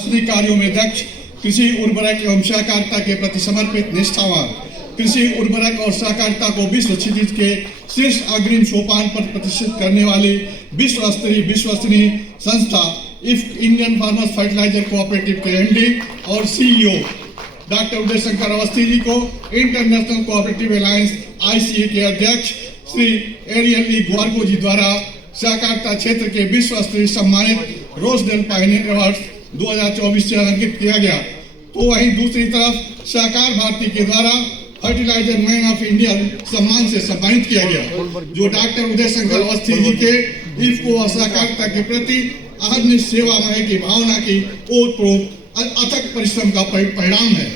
शासनिक कार्यों में दक्ष, कृषि उर्वरक एवं सहकारिता के प्रति समर्पित, निष्ठावान, कृषि उर्वरक और सहकारिता को विश्व क्षितिज के शीर्ष अग्रिम सोपान पर प्रतिष्ठित करने वाली विश्वसनीय संस्था इफ इंडियन फार्मर्स फर्टिलाइजर कोऑपरेटिव के एमडी और सीईओ डॉक्टर उदय शंकर अवस्थी जी को इंटरनेशनल कोऑपरेटिव अलायंस आईसीए के अध्यक्ष Shri Ariel E Guarco ji द्वारा सहकारिता क्षेत्र के विश्व स्तरीय सम्मानित रोजडेल पायनियर अवार्ड 2024 से अलंकृत किया गया। तो वहीं दूसरी तरफ सहकार भारती के द्वारा फर्टिलाइजर मैन ऑफ इंडिया सम्मान से सम्मानित किया गया, जो डॉक्टर उदय शंकर अवस्थी जी के इफको और सहकारिता के प्रति अहर्निश सेवामय की भावना की ओतप्रोत अथक परिश्रम का परिणाम है।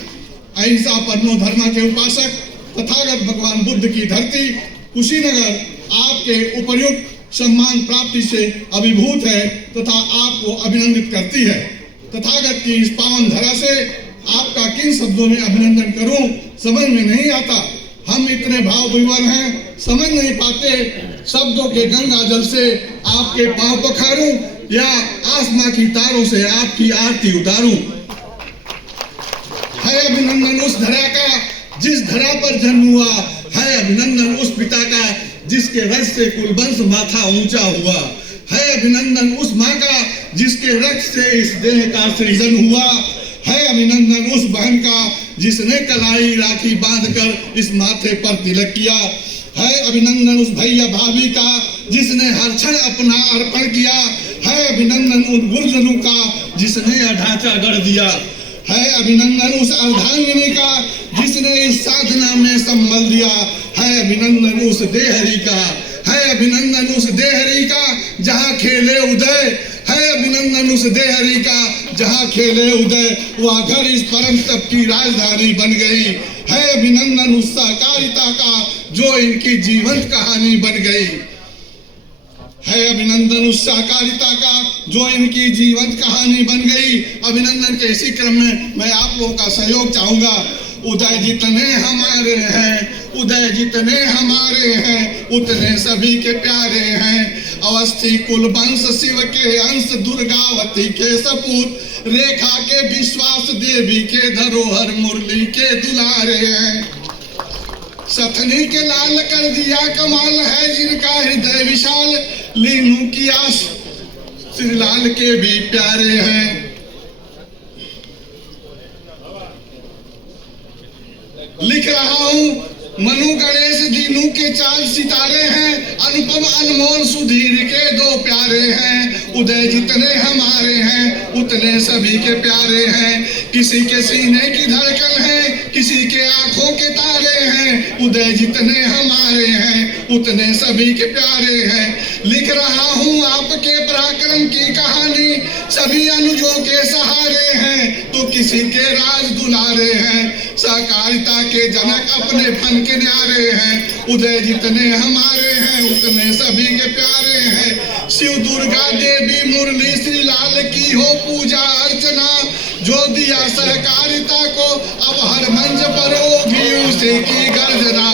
अहिंसा परमो धर्म के उपासक तथागत भगवान बुद्ध की धरती कुशीनगर आपके उपर्युक्त सम्मान प्राप्ति से अभिभूत है तथा आपको अभिनंदित करती है। तथागत की इस पावन धरा से आपका किन शब्दों में अभिनंदन करूं समझ में नहीं आता। हम इतने भाव विवल हैं, समझ नहीं पाते शब्दों के गंगा जल से आपके पांव पखारूं या आसमां की तारों से आपकी आरती उतारूं। है अभिनंदन उस धरा का जिस धरा पर जन्म हुआ, है अभिनंदन उस पिता का जिसके रज से कुलवंश माथा ऊंचा हुआ, है अभिनंदन उस माँ का जिसके रक्त से इस देह का सृजन हुआ, है अभिनंदन उस बहन का जिसने कलाई राखी बांधकर इस माथे पर तिलक किया, है अभिनंदन उस भैया भाभी का जिसने हर क्षण अपना अर्पण किया, है अभिनंदन उन गुरुजनों का जिसने यह ढांचा गढ़ दिया, है अभिनंदन उस अर्धांगिनी का जिसने इस साधना में संबल दिया, है अभिनंदन उस देहरी का, है अभिनंदन उस देहरी का जहाँ खेले उदय, है अभिनंदन उस देहरी का जहाँ खेले उदय वह घर इस परम तप की राजधानी बन गई, है अभिनंदन उस सहकारिता का जो इनकी जीवंत कहानी बन गई, है अभिनंदन उस सहकारिता का जो इनकी जीवंत कहानी बन गई। अभिनंदन के इसी क्रम में मैं आप लोगों का सहयोग चाहूंगा। उदय जितने हमारे हैं, उदय जितने हमारे हैं उतने सभी के प्यारे हैं। अवस्थी कुल वंश शिव के अंश, दुर्गावती के सपूत, रेखा के विश्वास देवी के धरोहर, मुरली के दुलारे हैं। सथनी के लाल कर दिया कमाल है जिनका हृदय विशाल, लीनू की आस श्री लाल के भी प्यारे हैं। लिख रहा हूं मनु गणेश दीनू के चार सितारे हैं, अनुपम अनमोल सुधीर के दो प्यारे हैं। उदय जितने हमारे हैं उतने सभी के प्यारे हैं। किसी के सीने की धड़कन है, किसी के आंखों के तारे हैं। उदय जितने हमारे हैं उतने सभी के प्यारे हैं। लिख रहा हूँ आपके पराक्रम की कहानी, सभी अनुजों के सहारे हैं तो किसी के राज दुलारे हैं। सहकारिता के जनक अपने फन के न्यारे हैं। उदय जितने हमारे हैं उतने सभी के प्यारे हैं। शिव दुर्गा देवी मुरली श्री लाल की हो पूजा अर्चना, जो दिया सहकारिता को अब हर मंच पर होगी उसी की गर्जना।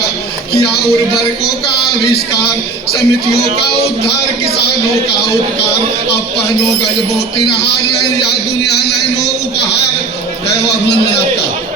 किया उर्वरकों का आविष्कार, समितियों का उद्धार, किसानों का उपकार। अब पहनो गजबो तिनहार या दुनिया नैनो उपहार। जय हो, अभिनंदन आपका।